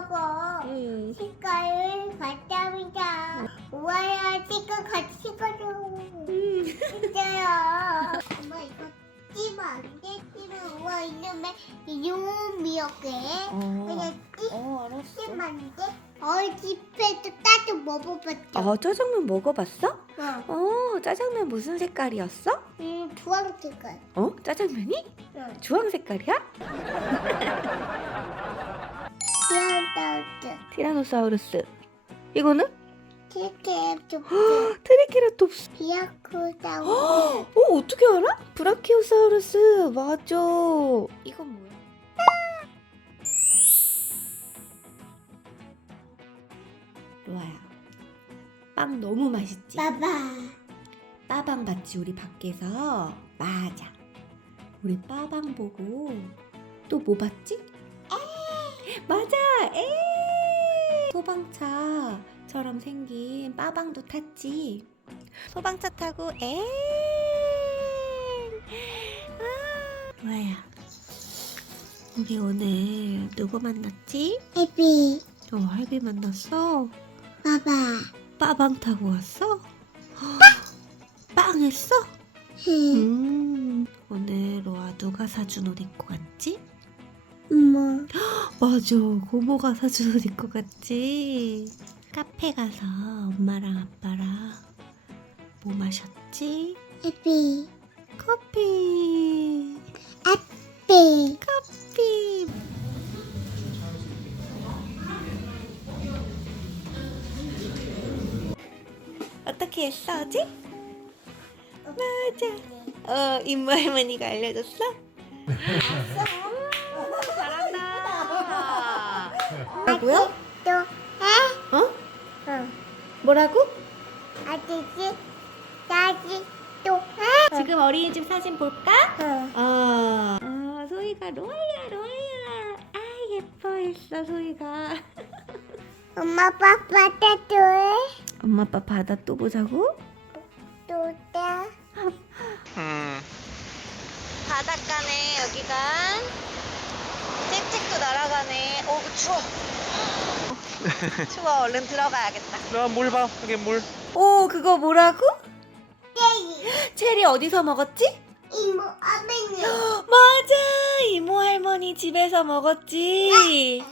먹어. 음. 색깔을 갖답니다. 우와야 색깔 같이 찍어줘. 음. 진짜요. 엄마 이거 찌면 안 돼. 찌면 우와 이름에 이름이었게. 어. 그냥 찌, 어, 알았어. 찌면 안 돼. 어 집에도 따도 먹어봤죠. 어, 짜장면 먹어봤어? 어. 어, 짜장면 무슨 색깔이었어? 음 주황 색깔. 어? 짜장면이? 응. 주황 색깔이야? 미안하다. 티라노사우루스. 이거는? 티케토프. 트리케라톱스. 비아쿠사우루스. 어, 어떻게 알아? 브라키오사우루스. 맞아. 이건 뭐야? 로아야. 빵 너무 맛있지? 봐봐. 빠방 봤지 우리 밖에서 맞아 우리 빠방 보고 또 뭐 봤지? 에 맞아 에 소방차처럼 생긴 빠방도 탔지 소방차 타고 에 아, 로아야 우리 오늘 누구 만났지? 해비. 어 할비 만났어? 봐봐. 빠방 타고 왔어? 빵 했어? 응. 음, 오늘 로아 누가 사준 옷 입고 갔지? 뭐. 맞아, 고모가 사준 옷 입고 갔지. 카페 가서 엄마랑 아빠랑 뭐 마셨지? 해비. 커피. 비. 커피. 어떻게 했어, 어제? 맞아. 어, 이모 할머니가 알려줬어? 뭐라고요? 또 해? 어? 응. 뭐라고? 아저씨. 다시 또 해? 지금 어린이집 사진 볼까? 응. 어. 어, 소희가 로아야, 로아야. 아, 예뻐했어, 소희가. 엄마 아빠 또 해? 엄마 아빠 바다 또 보자고? 또 해? 바닷가네, 여기가. 짹짹도 날아가네. 오, 추워. 추워, 얼른 들어가야겠다. 나물 봐. 여기 물. 오, 그거 뭐라고? 체리 어디서 먹었지? 이모 어머니. 맞아, 이모 할머니 집에서 먹었지.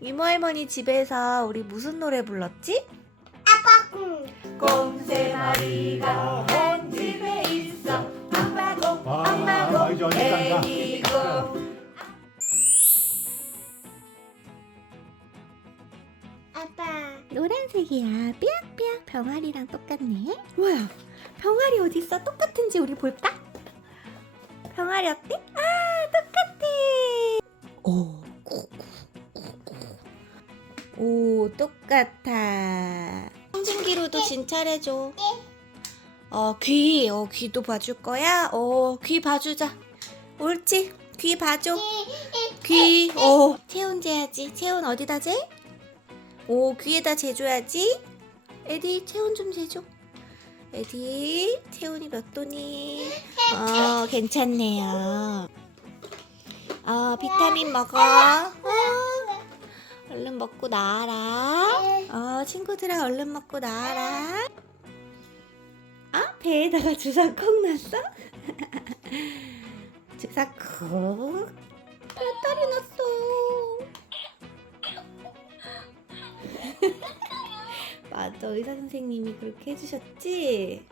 이모 할머니 집에서 우리 무슨 노래 불렀지? 아빠 응. 곰세 마리가 온 집에 있어 엄마곰 아, 엄마곰, 이제 어디 간다? 애기곰 노란색이야 삐약삐약 병아리랑 똑같네 뭐야 병아리 어딨어 똑같은지 우리 볼까? 병아리 어때? 아 똑같아 오, 오 똑같아 청진기로도 진찰해줘 어, 귀, 어, 귀도 봐줄 거야? 어, 귀 봐주자. 옳지? 귀 봐줘. 귀, 어. 체온 재야지. 체온 어디다 재? 오, 귀에다 재줘야지. 에디, 체온 좀 재줘. 에디, 체온이 몇 도니? 어, 괜찮네요. 어, 비타민 먹어. 어, 얼른 먹고 나와라. 어, 친구들아, 얼른 먹고 나와라. 아, 배에다가 주사 콕 났어? 주사 콕? 배탈이 났어. 맞아, 의사 선생님이 그렇게 해주셨지?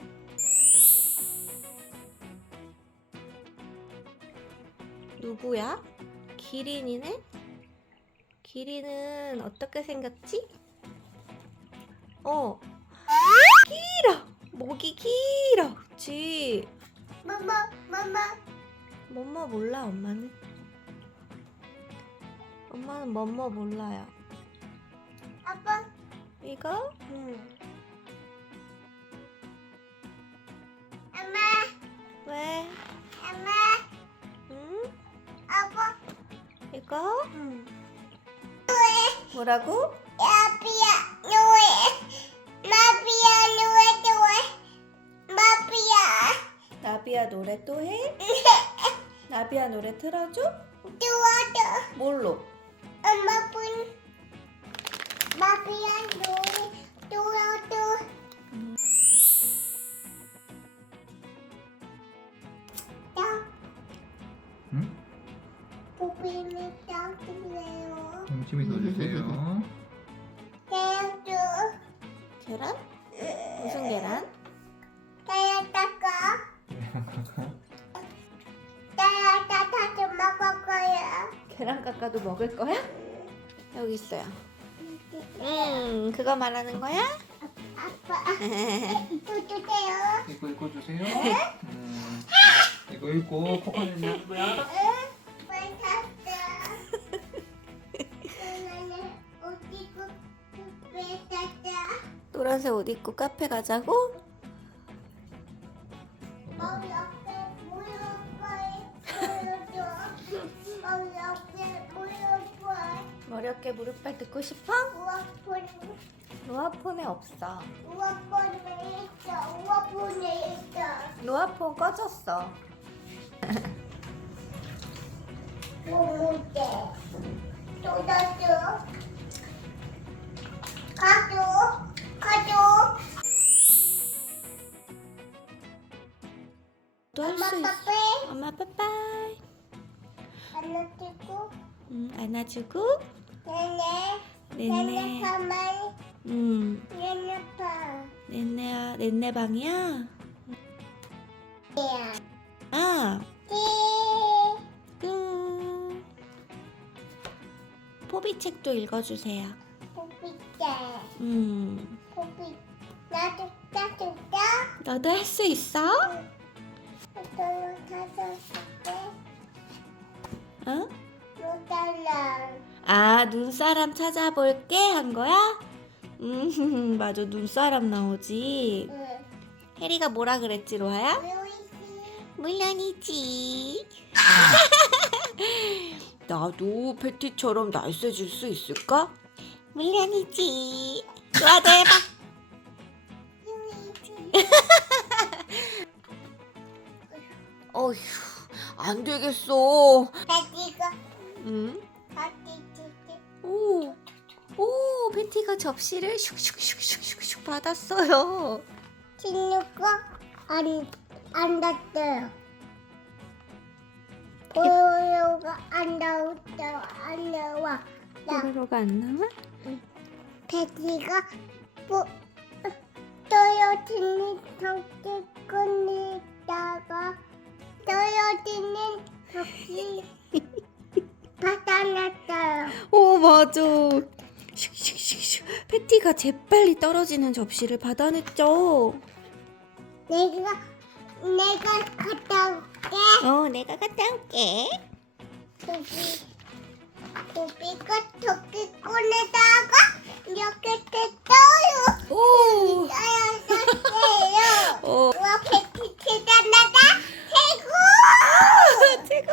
누구야? 기린이네? 기린은 어떻게 생겼지? 어, 길어! 목이 길어! 그치? 마마 마마. 뭐뭐 몰라 엄마는 엄마는 뭐뭐 몰라요 아빠. 이거 응. 엄마. 왜? 엄마. 응? 아빠. 이거 응. 뭐라고? 마피아 노래. 마피아 노래 노래. 마피아. 나비야 노래 또 해? 나비야 노래 틀어줘? 도와줘. 뭘로? 엄마 분 마피아 놀이 또또 딱 응? 보비는 딱이네요. 동치미 넣어주세요. 대주 계란? 무슨 계란? 따야다가 따야다 좀 먹을 거야. 계란 깎아도 먹을 거야? 여기 있어요. 음, 그거 말하는 거야? 아빠 또 주세요. 이거 읽어 주세요. 음, 이거 읽고 누구야? 왜 샀어? 나는 어디고 왜 샀어? 노란색 옷 입고 카페 가자고? 머리 어깨 무릎발 듣고 싶어? 우아폰 로아폰에 없어. 우아폰에 있어. 우아폰에 있어. 로아폰 꺼졌어. 고무대 쏟아줘. 가져. 가져. 또할 엄마 수 있어. 빠빠. 엄마 빠빠이. 찍고. 응, 안아주고. 네네. 네네. 가만히. 응, 네네 봐. 넷네야, 넷네 방이야? 야. 아, 띠. 끝. 포비 책도 읽어주세요. 포비대. 음, 포비. 나도 나도 나. 너도 할 수 있어? 너도 다섯 개. 응? 노달라. 아, 눈사람 찾아볼게 한 거야? 음, 맞아, 눈사람 나오지. 응. 해리가 뭐라 그랬지, 로아야? 루이스. 물론이지. 나도 패티처럼 날쌔질 수 있을까? 물론이지. 해봐. 루이스. 어휴, 안 되겠어. 패티가 응? 오, 오, 패티가 접시를 슉슉슉슉슉슉 받았어요. 친구가 안 안 닿대요. 보여가 안 나왔다 안 나와. 나 뽀로로가 안 나와? 패티가 뭐 떨어지는 토끼 꺼내다가 떨어지는. 오, 맞아. 슉슉슉슉. 패티가 재빨리 떨어지는 접시를 받아냈죠. 내가 내가 갔다 올게. 어, 내가 갔다 올게. 고비 고비가 토끼 꺼내다가 이렇게 됐어요. 오, 떨어졌어요. 어, 우와 패티 대단하다 최고. 최고.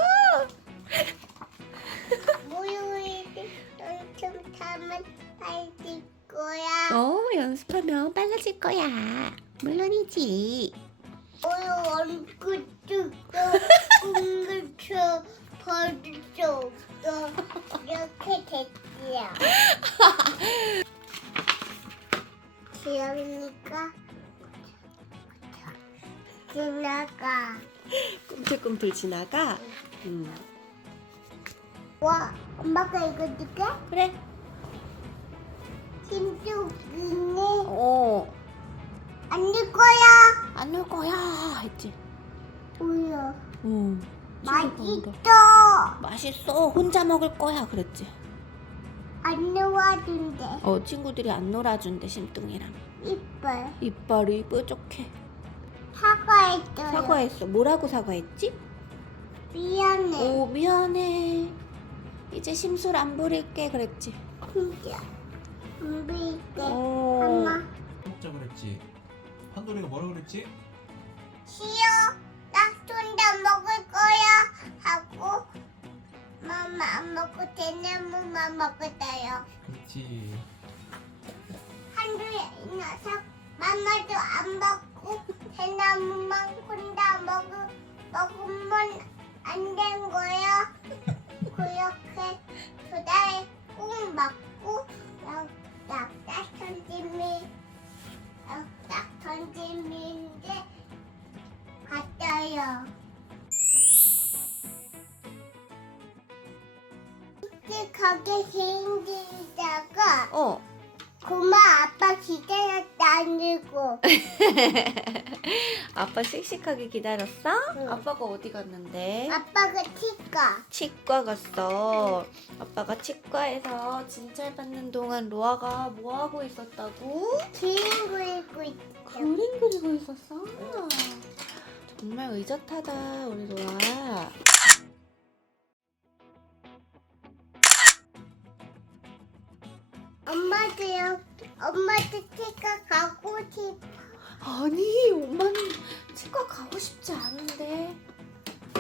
빨리 거야. 어, 연습하면 빨라질 거야. 물론이지. 모유 얼굴 뜯고 둥글쳐 버릴 수 없어. 이렇게 됐지요. 지영이가 지나가. 꿈틀꿈틀 지나가. 음. 와, 엄마가 이거 줄게? 그래. 안 올 거야. 했지. 우유. 어. 맛있어. 맛있어. 혼자 먹을 거야. 그랬지. 안 놓아준대. 어, 친구들이 안 놀아준대, 심뚱이랑. 이빨. 이빨이 뾰족해. 사과했어요. 사과했어. 뭐라고 사과했지? 미안해. 오, 미안해. 이제 심술 안 부릴게. 그랬지. 진짜. 안 보일게. 어. 엄마. 먹자 그랬지. 판돌이가 뭐라 그랬지? 시어 나 손자 먹을 거야 하고 엄마 안 먹고 대나무만 먹었어요. 그렇지. 한두야 이 녀석 맘마도 안 먹고 대나무만 혼자 먹으, 먹으면 안 된 거야. 그렇게 두 달에 꼭 먹고 약, 약사 선생님이 있어요. 이제 가게 생기다가 어. 고마 아빠 기다렸다니고 아빠 씩씩하게 기다렸어? 응. 아빠가 어디 갔는데? 아빠가 치과 치과 갔어. 아빠가 치과에서 진찰 받는 동안 로아가 뭐 하고 있었다고? 그림 그리고 있어. 그림 그리고 있었어. 정말 의젓하다 우리 로아. 엄마도요 엄마도 치과 가고 싶어 아니 엄마는 치과 가고 싶지 않은데.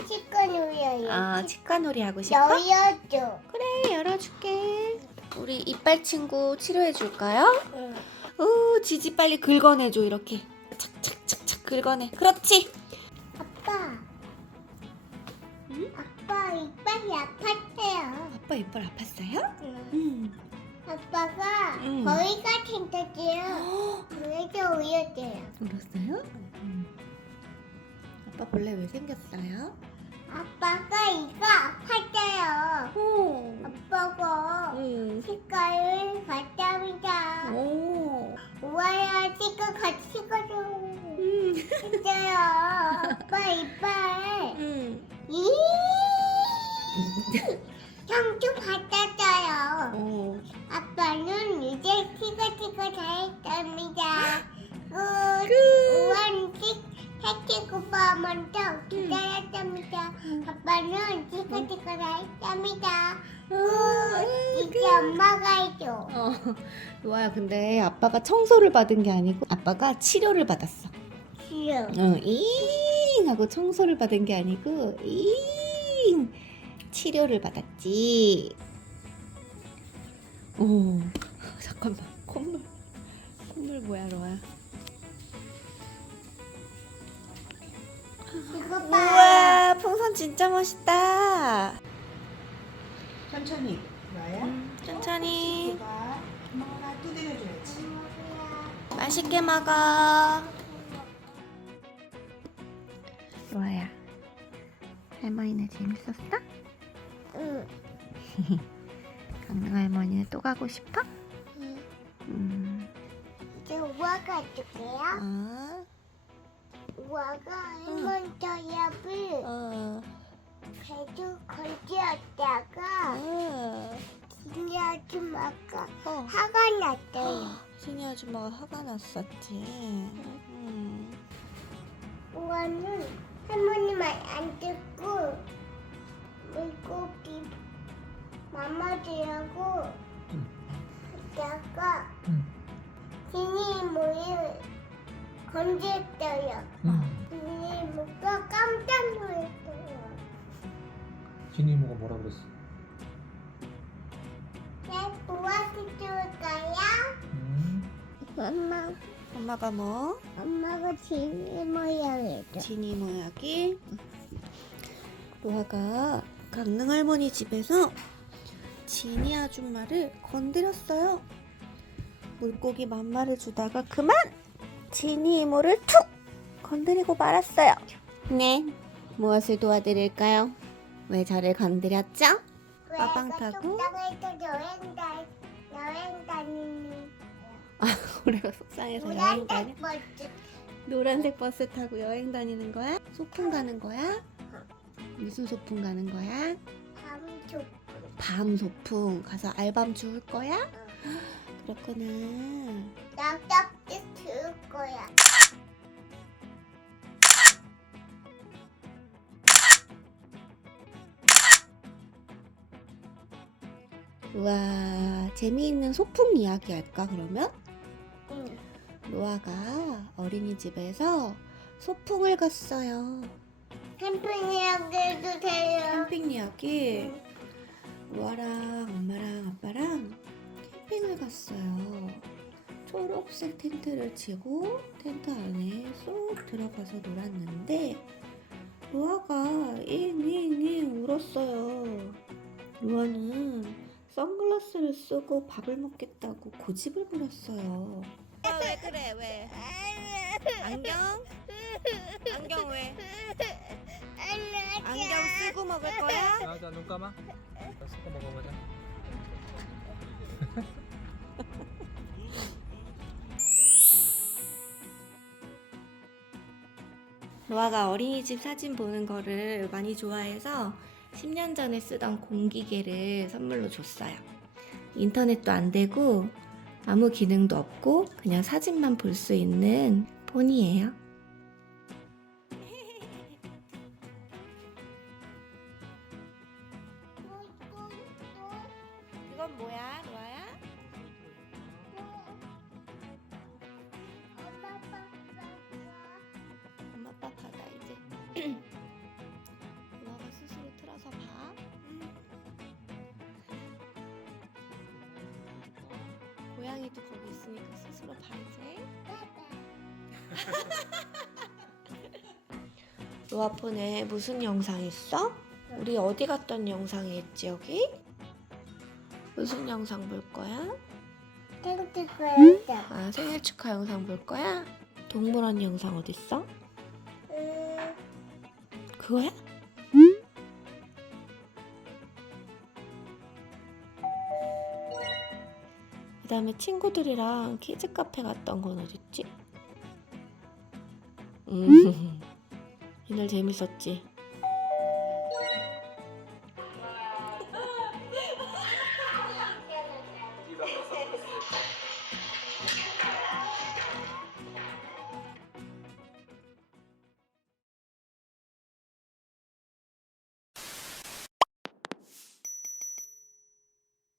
치과 놀려요 아 치과 놀이 하고 싶어? 열어줘 그래 열어줄게. 우리 이빨 친구 치료해 줄까요? 응. 우 지지 빨리 긁어내줘 이렇게. 착착착착 긁어내. 그렇지. 아빠 이빨이 아팠대요 아빠 이빨 아팠어요? 응. 응. 아빠가 응. 거의가 생겼대요 그래서 울었대요 울었어요? 아빠 본래 왜 생겼어요? 아빠가 이가 아팠대요 오. 아빠가 응. 치과를 갔답니다 오. 우와야 치과 같이 가줘 응. 진짜요 아빠 이빨 응. 이 상처 받았어요 오. 아빠는 이제 치과치과 잘했답니다 끝 끝. 우원식 해치고파 먼저 기다렸답니다 아빠는 잘했답니다 끝 이제 엄마가 해줘 어. 로아야 근데 아빠가 청소를 받은 게 아니고 아빠가 치료를 받았어. 싫어 어, 잉 하고 청소를 받은 게 아니고 잉 치료를 받았지. 오 잠깐만 콧물 콧물 뭐야 로아? 이거 봐 우와 풍선 진짜 멋있다. 천천히 나야 음, 천천히 봐 구멍 하나 두드려줘야지 맛있게 먹어. 로아야 할머니네 재밌었어? 응. 강릉 할머니네 또 가고 싶어? 응. 음. 이제 우아가 줄게요 어. 우아가 할머니 저압을 어. 계속 건드렸다가 어. 진이 아줌마가 어. 화가 났대요 신이 아줌마가 화가 났었지. 음. 우아는 할머니 말안 듣고 물고기 마마지라고 응. 있다가 응. 진이 모를 건드렸어요 응. 진이 모가 깜짝 놀랐어요 진이 뭐가 뭐라 그랬어? 내 도와줄까요? 응. 엄마, 엄마가 뭐? 엄마가 진이 모양이죠 지니 모양이 로아가 강릉 할머니 집에서 지니 아줌마를 건드렸어요. 물고기 맘마를 주다가 그만 지니 이모를 툭 건드리고 말았어요. 네, 무엇을 도와드릴까요? 왜 저를 건드렸죠? 빠방 타고? 여행 다 여행 다니는 우리가 속상해서 여행 다니 노란색 버스 타고 여행 다니는 거야? 소풍 가는 거야? 무슨 소풍 가는 거야? 밤 좁. 밤 소풍 가서 알밤 주울 거야? 그렇구나. 낙엽도 들 거야. 우와, 재미있는 소풍 이야기 할까, 그러면? 응. 로아가 어린이집에서 소풍을 갔어요. 캠핑 이야기도 돼요. 캠핑 이야기. 로아랑 엄마랑 아빠랑 캠핑을 갔어요. 초록색 텐트를 치고 텐트 안에 쏙 들어가서 놀았는데 로아가 잉잉잉 울었어요. 로아는 선글라스를 쓰고 밥을 먹겠다고 고집을 부렸어요. 왜 그래 왜? 안경? 안경 왜? 안경 쓰고 먹을 거야? 자자 눈 감아. 자, 섞어 먹어보자. 로아가 어린이집 사진 보는 거를 많이 좋아해서 10년 전에 쓰던 공기계를 선물로 줬어요. 인터넷도 안 되고 아무 기능도 없고 그냥 사진만 볼 수 있는 폰이에요. 고양이도 거기 있으니까 스스로 봐 이제. 로아 폰에 무슨 영상 있어? 우리 어디 갔던 영상이 있지 여기? 무슨 영상 볼 거야? 아 생일 축하 영상 볼 거야? 동물원 영상 어딨어? 그거야? 다음에 친구들이랑 키즈 카페 갔던 건 어딨지? 음, 이날 재밌었지?